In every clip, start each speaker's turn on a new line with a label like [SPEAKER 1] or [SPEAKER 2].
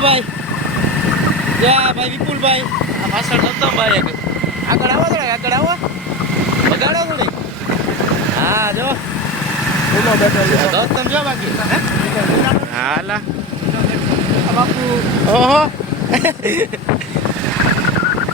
[SPEAKER 1] ભાઈ. જો આ ભાઈ વિપુલભાઈ. આ પાછળ ગૌતમભાઈ. આગળ આવો થોડા આગળ આવો. બગાડો થોડી. હા જો. ગૌતમ જો બાકી. હાલા. ઓહો.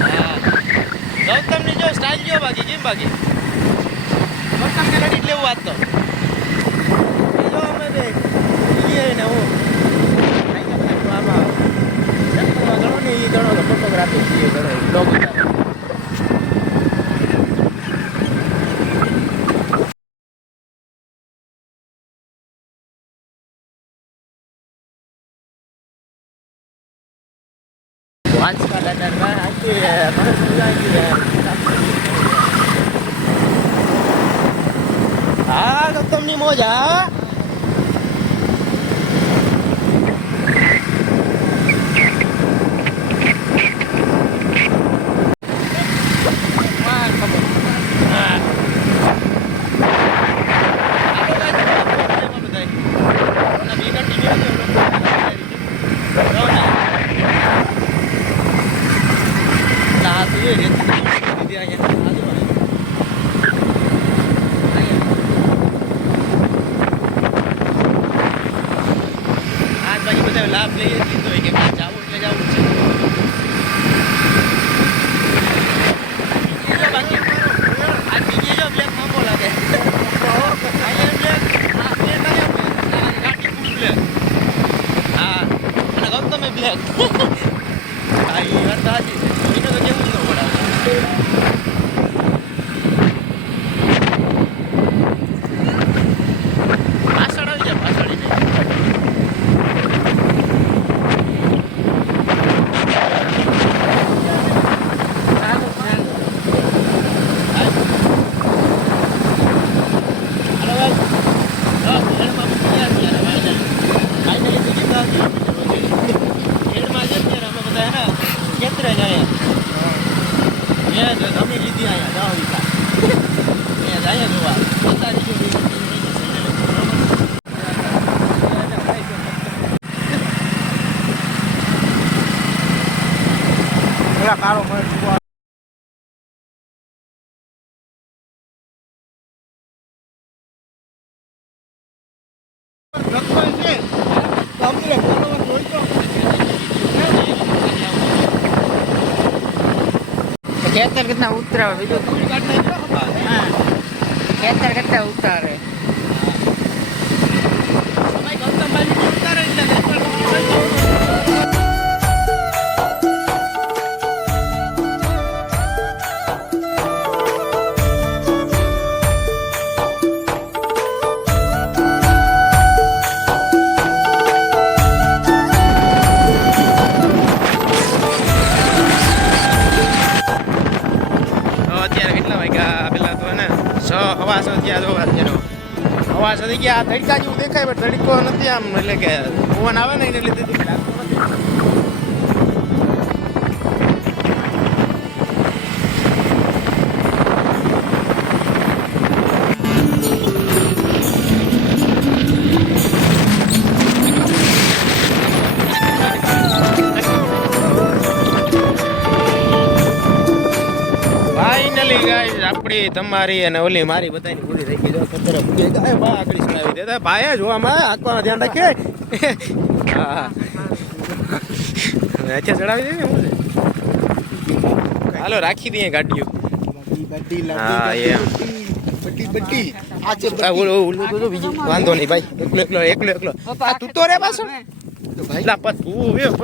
[SPEAKER 1] હા. ગૌતમની જો સ્ટાઇલ જો બાકી કેમ બાકી? ગૌતમને લડી જ લેવું વાત તો. અમે બે. ને હું આઈને બધા આમાં સેક્ટરમાં ગણો ને એ ગણો ફોટોગ્રાફી છીએ ગણો બ્લોગ ઉતારે આજકા દાદા ભાઈ આખી મને સમજાય હા ગૌતમની મોજ ખેતર
[SPEAKER 2] કેટલા ઉતરાવે બીજું હા. ખેતર કેટલા ઉતારે.
[SPEAKER 1] ઉતારે આમ એટલે કે પવન આવે ને એને તમારી અને ઓલી મારી બધાની પૂરી થઈ ગઈ. જો પૂરી બા આગળ દેતા ભાઈ જોવામાં આંકવાનું ધ્યાન રાખીએ? હા. હવે ચડાવી દે ને હું હાલો રાખી દઈએ ગાડીઓ. હા એમ. વાંધો નહીં ભાઈ. એકલો એકલો એકલો એકલો. તું તો રે પાછો?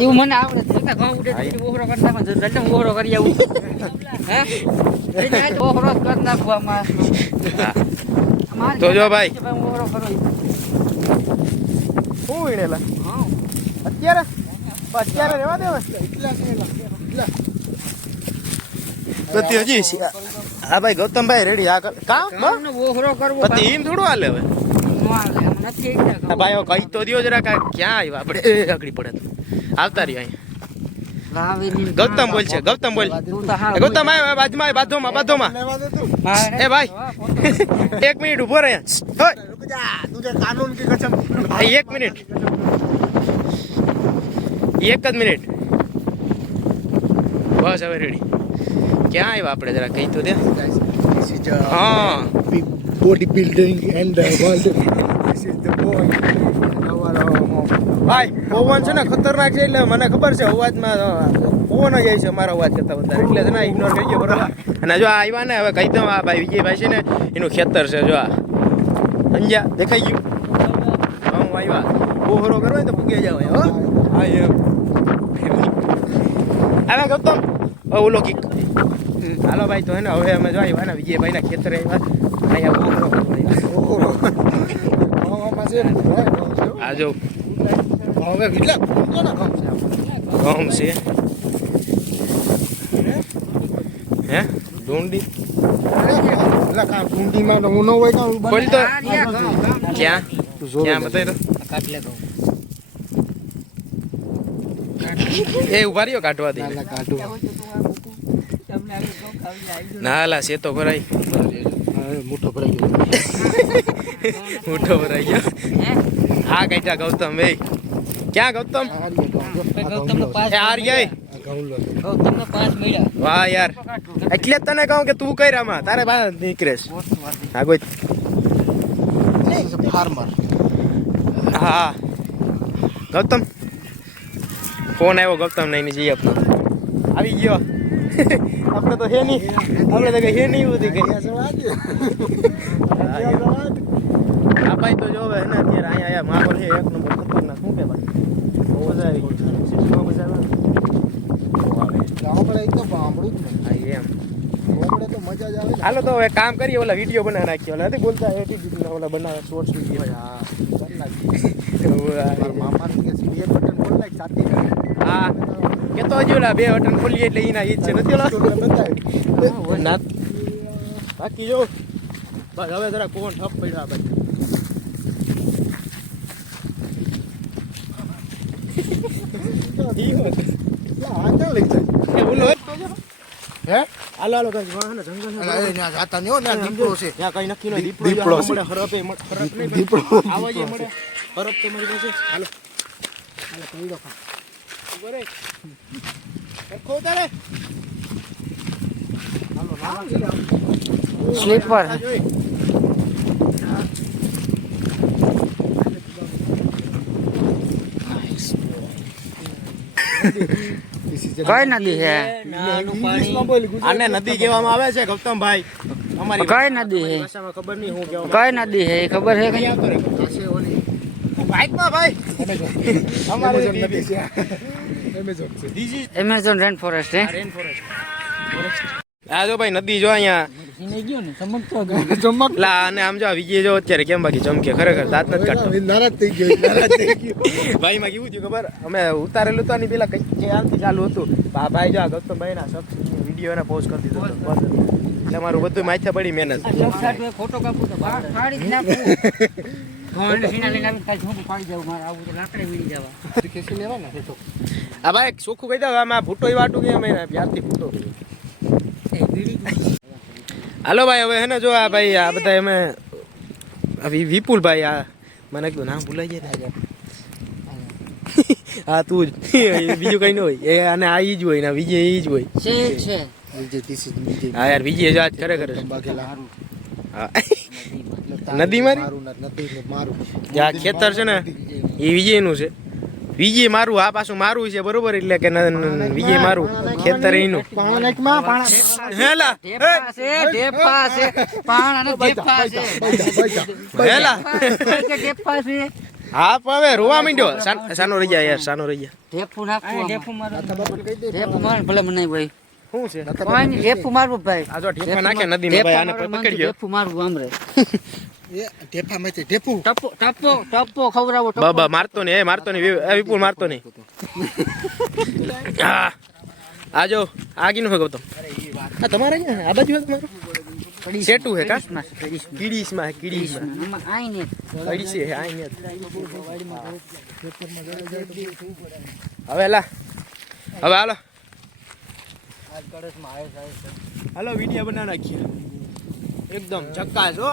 [SPEAKER 2] એવું મને આવડે છે. ઓહરો કરી ઓહરો આવું. હે?
[SPEAKER 1] તો જો ભાઈ.
[SPEAKER 2] હું ઓહરો
[SPEAKER 1] વીણેલા?
[SPEAKER 2] હા
[SPEAKER 1] અત્યારે અત્યારે રેવા દે પતિ હજી હા ભાઈ ગૌતમભાઈ રેડી. આ કર- કા? બ?
[SPEAKER 2] ઘઉંનો ઓહરો કરવો
[SPEAKER 1] પતિ એમ થોડું હાલે હવે ભાઈ કઈ તો દ્યો જરા ક્યાં આવ્યા? આપણે એ, આગળ પડે તો. આવતા રહ્યો અહીંયા ગૌતમ બોલ છે ગૌતમ બોલ. ગૌતમ આવ્યો બાજુમાં બાજુમાં બાજુમાં. એ ભાઈ એક મિનિટ ઊભો રહે. એક મિનિટ. એક જ મિનિટ. બસ હવે રેડી ક્યાં આવ્યા આપણે જરા? કહી તો દે. હા.
[SPEAKER 3] બોડી બિલ્ડિંગ એન્ડ વર્લ્ડ
[SPEAKER 1] ભાઈ પવન છે ને ખતરનાક છે એટલે મને ખબર છે અવાજમાં પવન જાય છે મારો અવાજ કરતા વધારે. એટલે છે ને ઇગ્નોર થઈ ગયો બરોબર. અને જો આ આવ્યા ને હવે કહી દઉં આ ભાઈ વિજયભાઈ છે ને એનું ખેતર છે જો આ. સમજ્યા દેખાઈ ગયું? હું આવ્યા બોહરો કરો ને તો પૂગી જાવ હો. હા એમ આવે ગૌતમ હવે ઓલો કીક. હાલો ભાઈ તો હે ને હવે અમે જો આવ્યા ને વિજયભાઈના ખેતરે આવ્યા અહીંયા ઓહરો કરવા આવ્યા.
[SPEAKER 3] oh, આમાં છે.
[SPEAKER 1] આ જો
[SPEAKER 3] હવે કેટલા ઘઉં છે?
[SPEAKER 1] ઘઉં છે. હે? ડુંડી?
[SPEAKER 3] એટલે કાં કુંડીમાં તો હું ન હોય
[SPEAKER 1] ખોલ તો. ક્યાં?
[SPEAKER 3] તું
[SPEAKER 1] ક્યાં
[SPEAKER 3] લે.
[SPEAKER 1] બતાવી
[SPEAKER 2] ઘઉં.
[SPEAKER 1] એ ઊભા રહ્યો કાઢવા દે.
[SPEAKER 3] ના,
[SPEAKER 1] લા છે તો ખરાઈ
[SPEAKER 3] મોટો ભરાઈ ગયો.
[SPEAKER 1] મોટો ભરાઈ ગયો.
[SPEAKER 2] હે?
[SPEAKER 1] આ કાઢ્યા ગૌતમ એ. ક્યાં ગૌતમ?
[SPEAKER 3] ગૌતમ નો પાસ જો. આ ઘઉં
[SPEAKER 2] ગૌતમને
[SPEAKER 3] લો.
[SPEAKER 2] પાંચ
[SPEAKER 1] એ આ રહ્યા
[SPEAKER 3] આ ઘઉં લો.
[SPEAKER 2] ગૌતમને પાંચ મળ્યા.
[SPEAKER 1] વાહ યાર. એટલે જ તને કહું કે તું કઈ રામાં? તારે બહાર નીકળેશ. હા કોઈ ગૌતમ. ફોન આવ્યો ગૌતમ નહીં ની જઈ આપનો. આવી ગયો. આપણે તો હે નહીં. આપણે તો હે નહીં બધી કઈ આ ભાઈ તો જોવે ને અત્યારે અહીંયા આયા માહોલ છે એક નંબર ખતરનાક. શું કે ભાઈ? બહુ મજા આવી બહુ મજા આવે
[SPEAKER 3] જ
[SPEAKER 1] એમ.
[SPEAKER 3] તો મજા જ આવે ને.
[SPEAKER 1] હાલો તો હવે કામ કરીએ ઓલા વીડિયો બનાવી નાખીએ. ઓલા નથી બોલતા એટીટ્યુડ ઓલા બનાવે શોર્ટ્સ વીડિયો
[SPEAKER 3] હા. મારા કે બટન બોલ નાખ, કરે.
[SPEAKER 1] હા. કે તો હજી બે બટન ખોલીએ એટલે એના ઈજ છે. નથી. બાકી જો. બસ હવે જરા કોણ ઠપ પડ્યા ભાઈ
[SPEAKER 3] દીપડો
[SPEAKER 1] ઊભો રે સરખો ઉતારે
[SPEAKER 2] સ્લીપર. કઈ નદી છે.
[SPEAKER 1] આને નદી કહેવામાં આવે છે ગૌતમભાઈ. અમારી
[SPEAKER 2] કઈ નદી છે
[SPEAKER 1] ખબર નહીં હું કહેવામાં
[SPEAKER 2] કઈ નદી છે ખબર છે કઈ?
[SPEAKER 1] બાઇકમાં ભાઈ અમારી નદી
[SPEAKER 3] છે. Amazon છે.
[SPEAKER 2] એમેઝોન રેન ફોરેસ્ટ હે
[SPEAKER 1] રેન ફોરેસ્ટ આ જો ભાઈ નદી જો અહીંયા
[SPEAKER 2] ગયો ને સમજતો
[SPEAKER 3] ચમક.
[SPEAKER 1] લા અને આમ જો વિજય જો અત્યારે કેમ બાકી ચમકે? ખરેખર દાંત નથી કાઢતો.
[SPEAKER 3] નારાજ થઈ ગયો નારાજ થઈ ગયો.
[SPEAKER 1] ભાઈ માં કેવું થયું ખબર? અમે ઉતારેલું તો આની પેલા કઈ જે આમથી ચાલુ હતું. ભાઈ જો આ ગૌતમભાઈ ના શખ્સ વીડિયો એને પોસ્ટ કરી દીધો હતો બસ. એટલે મારું બધું માથે પડી મહેનત.
[SPEAKER 2] ફોટો કાપું તો જ પાડી
[SPEAKER 3] ને
[SPEAKER 2] એ
[SPEAKER 1] હાલો ભાઈ હવે હેને જો આ ભાઈ આ બધા અમે વિપુલ ભાઈ આ મને કીધું નામ ભૂલાઈ જાય ને હા તું જ. બીજું કઈ ન હોય. એ અને આ ઈ જ હોય ને વિજય ઈ જ હોય.
[SPEAKER 3] વિજય, વિજય.
[SPEAKER 1] હા યાર વિજય જ આજ ખરેખર છે.
[SPEAKER 3] બાઘેલા.
[SPEAKER 1] હા. નદી મારી?
[SPEAKER 3] મારું નદી મારું.
[SPEAKER 1] જે ખેતર છે ને એ વિજયનું છે વિજય મારું આ પાછું મારું છે બરોબર એટલે કે વિજય મારું ખેતર એનું
[SPEAKER 3] પાણા નાખમાં, પાણા.
[SPEAKER 1] હેલા
[SPEAKER 2] ઢેફા છે ઢેફા છે પાણ અને ઢેફા છે
[SPEAKER 3] બૈજા, બૈજા.
[SPEAKER 1] હેલા
[SPEAKER 2] ઢેફા છે
[SPEAKER 1] હા પણ હવે રોવા માંડ્યો સાનો રહી જાય યાર સાનો રહી જાય
[SPEAKER 2] ઢેફું ઢેફું. ઢેફું માર ભલે મને ભાઈ
[SPEAKER 1] શું છે?
[SPEAKER 3] નાતા
[SPEAKER 2] ઢેફું મારવું ભાઈ.
[SPEAKER 1] આ જો ઠેપા નાખે નદીમાં ભાઈ આને પકડી
[SPEAKER 2] ઢેફું મારવું આમ રે
[SPEAKER 3] એ ઢેફામાંથી ઢેફું.
[SPEAKER 2] ટપો ટપો ટપો ખવડાવો
[SPEAKER 1] બાબા મારતો નહીં એ મારતો નહીં વિ- વિપુલ મારતો નહીં. હા. આ જો આ કીનું હોય ગૌતમ? આ તમારે આ બાજુ હે તમારું? સેટું હે કા? હે હે લા હવે હાલો. હાલો વીડિયો બના નાખીએ. એકદમ ચક્કાસ હો.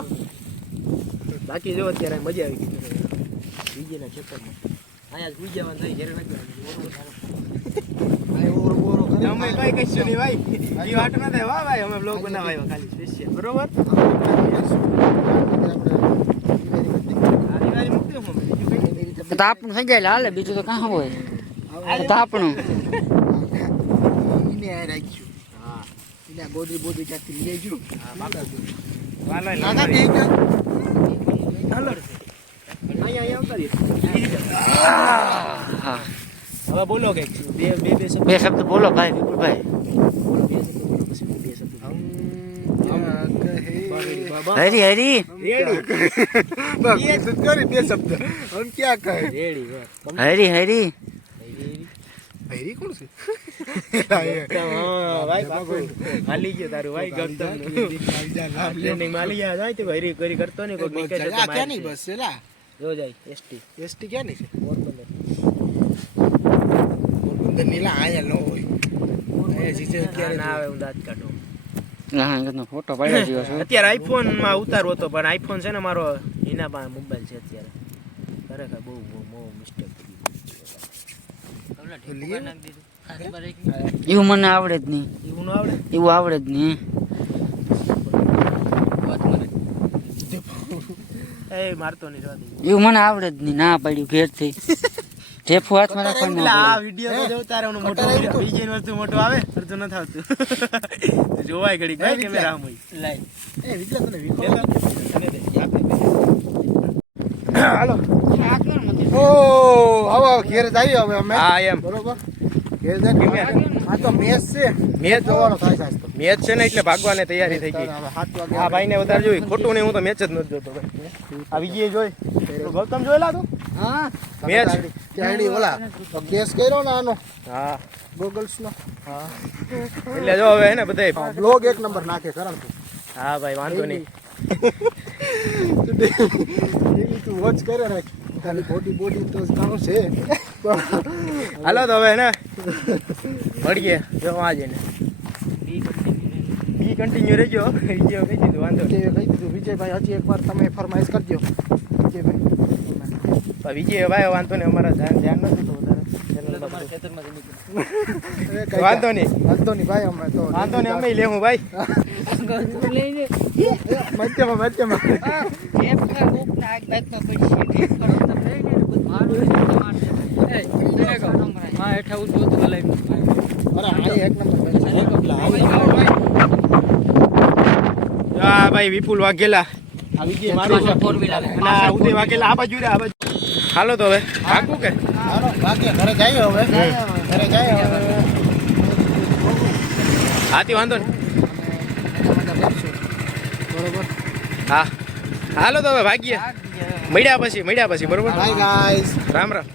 [SPEAKER 1] બાકી જો અત્યારે મજા આવી ગઈ. વિજયના ખેતરમાં
[SPEAKER 4] અહીંયા સુઈ જવાનું થઈ ઘેર
[SPEAKER 3] ઓરો
[SPEAKER 1] અમે કઈ કહીશું નહીં ભાઈ. ઈ વાટ ના થાય. વાહ ભાઈ અમે બ્લોગ બનાવાયો ખાલી. સ્પેશિયલ. બરોબર?
[SPEAKER 3] આપણે
[SPEAKER 1] આ દિવાળી મૂકી દઉં અમે. બીજું કઈ
[SPEAKER 3] એની રીતે
[SPEAKER 2] તો આપણું થઈ જાય હાલે બીજું તો કાં હોય તો
[SPEAKER 3] ઈને આ રાખ્યું.
[SPEAKER 1] હા.
[SPEAKER 3] એટલે આ ગોદરી બોદરી ક્યાંકથી લઈ.
[SPEAKER 2] હા
[SPEAKER 1] હવે બોલો કંઈક. બે બે બે શબ્દ.
[SPEAKER 2] બે શબ્દ બોલો ભાઈ વિપુલભાઈ.
[SPEAKER 1] બોલો બે શબ્દ બોલો પછી બે શબ્દ
[SPEAKER 2] હરી હરી
[SPEAKER 3] બે શબ્દ હમ ક્યાં કહે?
[SPEAKER 1] બસ.
[SPEAKER 2] હરી. હરી
[SPEAKER 3] કોણ છે.
[SPEAKER 1] હાલી ગયો તારું ભાઈ ગૌતમ ટ્રેનિંગમાં હાલી જાય તો હરી કરી કરતો ને કોઈક નીકળે તો
[SPEAKER 3] ક્યાંની બસ છે લા?
[SPEAKER 1] જો જાય એસટી.
[SPEAKER 3] એસટી ક્યાંની છે?
[SPEAKER 1] પોરબંદર.
[SPEAKER 3] હોય. જીજે અત્યારે
[SPEAKER 1] ના આવે હું દાંત કાઢું.
[SPEAKER 2] ફોટો પાડ્યો જીવો
[SPEAKER 1] અત્યારે આઈફોનમાં ઉતારવો હતો પણ આઈફોન છે ને મારો એના પાસે મોબાઈલ છે અત્યારે. ખરેખર બહુ બહુ બહુ મિસ્ટેક
[SPEAKER 2] એવું મને આવડે જ નહીં.
[SPEAKER 1] એવું ન આવડે?
[SPEAKER 2] એવું આવડે જ નહીં.
[SPEAKER 1] એ મારતો નહીં
[SPEAKER 2] એવું મને આવડે જ નહીં. ના પડ્યું ઘેરથી ઠેફું હાથમાં રાખવાનું
[SPEAKER 1] આ. વીડિયો તો તારે રહે મોટો. બીજી વસ્તુ મોટો આવે તો ન આવતું જોવાય ઘડી કઈ કેમેરા આમ હોય.
[SPEAKER 3] એ વિકલા તને વિકો
[SPEAKER 1] લે તો. તને દે. આપને દે. હાલો.
[SPEAKER 3] ઓ હવે ઘેર જઈએ હવે અમે.
[SPEAKER 1] હા એમ.
[SPEAKER 3] બરોબર? ઘેર જઈને આ તો મેચ છે.
[SPEAKER 1] મેચ?
[SPEAKER 3] જોવાનો થાય છે
[SPEAKER 1] મેચ છે ને એટલે ભાગવાની તૈયારી થઈ ગઈ. આ ભાઈને વધારે જોઈ ખોટું નહીં હું તો મેચ જ નથી જોતો. ભાઈ આ વિજય જોઈ. ગૌતમ જોયેલા તું?
[SPEAKER 2] હા.
[SPEAKER 1] મેચ?
[SPEAKER 3] તારી ઓલા તો કેસ કર્યો ને આનો.
[SPEAKER 1] હા.
[SPEAKER 3] ગોગલ્સ નો.
[SPEAKER 1] એટલે જો હવે હે ને બધાય
[SPEAKER 3] બ્લોગ એક નંબર નાખે કરણ
[SPEAKER 1] હા ભાઈ વાંધો નહીં.
[SPEAKER 3] ડેલી તું વોચ કરે રાખ. તારી બોડી બોડી તો કામ છે. પણ
[SPEAKER 1] હાલો તો હવે ને મળીએ. જો આ ને બી કન્ટિન્યુ રહેજો. વિજય કહી દીધું વાંધો નહીં.
[SPEAKER 3] કહી દીધું વિજયભાઈ હજી એકવાર તમે ફરમાઈશ કરજો. વિજયભાઈ
[SPEAKER 1] વિજયભાઈ વિજય ભાઈ વાંધો નહીં અમારા ધ્યાન ધ્યાન નથી તો વધારે. વાંધો નહીં.
[SPEAKER 3] વાંધો નહીં ભાઈ અમે તો
[SPEAKER 1] વાંધો નહીં અમે લેવું ભાઈ.
[SPEAKER 3] મધ્યમાં મધ્યમાં. અરે આ એક નંબર
[SPEAKER 1] આ ભાઈ વિપુલ વાઘેલા હાલો તો હવે. ભાગવું કે?
[SPEAKER 3] ઘરે જઈએ હવે ઘરે જઈએ હવે
[SPEAKER 1] હાથી વાંધો નહીં.
[SPEAKER 3] બરોબર
[SPEAKER 1] હા. હાલો તો હવે, ભાગીએ. મળ્યા પછી મળ્યા પછી, બરોબર? રામ રામ.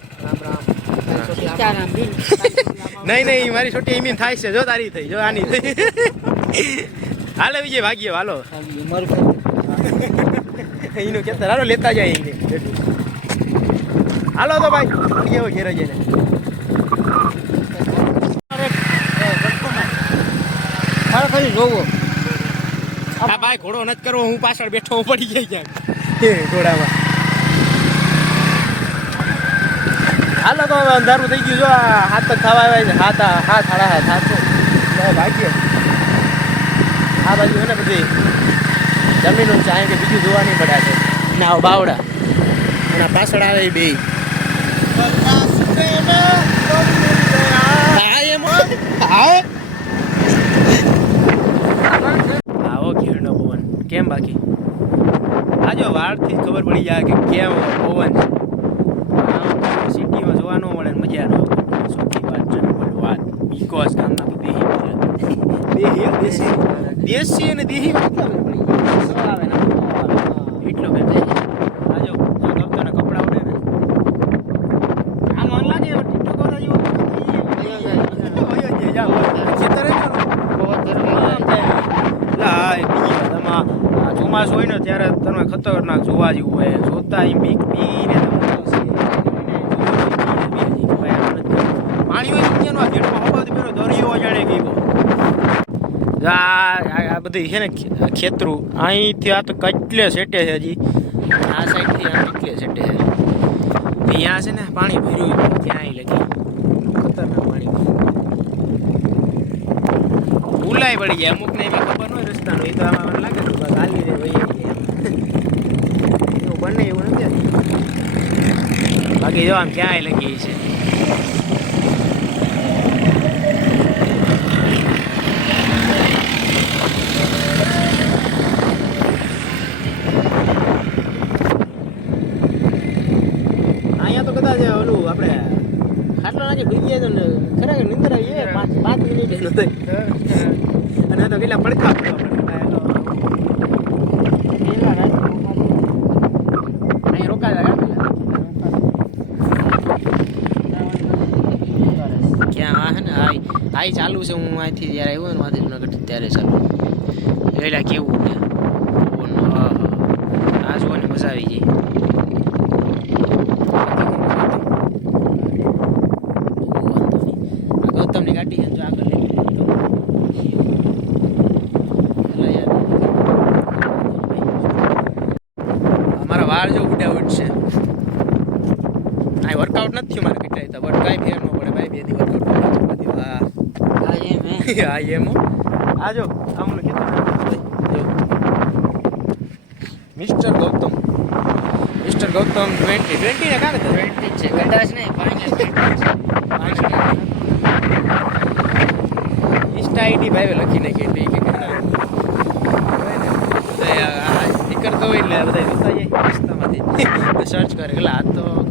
[SPEAKER 1] નહીં નહીં મારી છોટી ઈમીન થાય છે. જો તારી થઈ જો આની થઈ. હાલે વિજય ભાગીએ હાલો. એનું કેતા હાલો લેતા જાય એને. હાલો તો ભાઈ કેવો ઘેરે જઈને.
[SPEAKER 2] મારે ખાલી જોવો.
[SPEAKER 1] આ ભાઈ ઘોડો નથી કરવો હું પાછળ બેઠો પડી જાય ક્યાંક. ઘોડામાં. હાલો તો અંધારું થઈ ગયું જો હાથ જ થવા આવ્યા છે. હાથ હાથ, હાડા, હાથ હાથ. તો ભાગીએ આ બાજુ છે ને બધી જમીનો અહીં કે બીજું જોવા નહીં પડ્યા છે ના બાવડા. આ પાછળ આવે બે આવો ઘેરનો પવન. કેમ બાકી? આજો વાળથી ખબર પડી જાય કે કેમ પવન છે સિટીમાં જોવા ન મળે ને મજા ન આવે સૌથી વાત છે નંબર વાત બીકોઝ ગામના તો દેહી મળે દેહી હો, દેશી? અને દેહી મતલબ આવે ને. એટલો કે આજો ગમતો ને કપડા ઉડે ને. મન લાગે જેવો ચોમાસું હોય ને ત્યારે તમે ખતરનાક જોવા જેવું હોય. જોતા એમ બીક બીને પાણી હોય દુનિયાનો આ ભેટમાં હવાથી પેલો દરિયો જાણે કે એવો. આ આ- આ બધી છે ને ખેતરું. અહીંથી આ તો કેટલે સેટે છે હજી. આ સાઈડથી આ કેટલે સેટે છે. અહીંયા છે ને પાણી ભર્યું ત્યાં લગી ખતરનાક પાણી. ભૂલાય પડી જાય. અમુક ને એવી ખબર હોય રસ્તાનું. એ તો આમાં લાગે તો બસ હાલી ભાઈ એવું બને એવું નથી. બાકી જો આમ ક્યાંય લગી છે અહીંયા તો કદાચ ઓલું આપણે ખાટલા નાખી ભૂઈ તો ને ખરેખર નિંદર આવી જાય પાંચ પાંચ મિનિટ એનો તો અને તો કેટલા પડખા ચાલુ છે. હું અહીંથી જ્યારે આવ્યો ને માંથી જુનાગઢ ત્યારે ચાલુ. એલા કેવું આઉટ નથી થયું મારે પીટાઈ બટ કાંઈ ફેર ન પડે ભાઈ બે દિવસ બધી હા
[SPEAKER 2] એમ
[SPEAKER 1] આ જો આમ mister Gautam. Mister Gautam twenty twenty ને કાંઈ
[SPEAKER 2] ટ્વેન્ટી છે કદાચ નહીં પાંચ
[SPEAKER 1] ઇન્સ્ટા આઈડી ભાઈ લખી નાખી કે નીકળતો હોય એટલે બધા જોતા સર્ચ કરે એટલે આ તો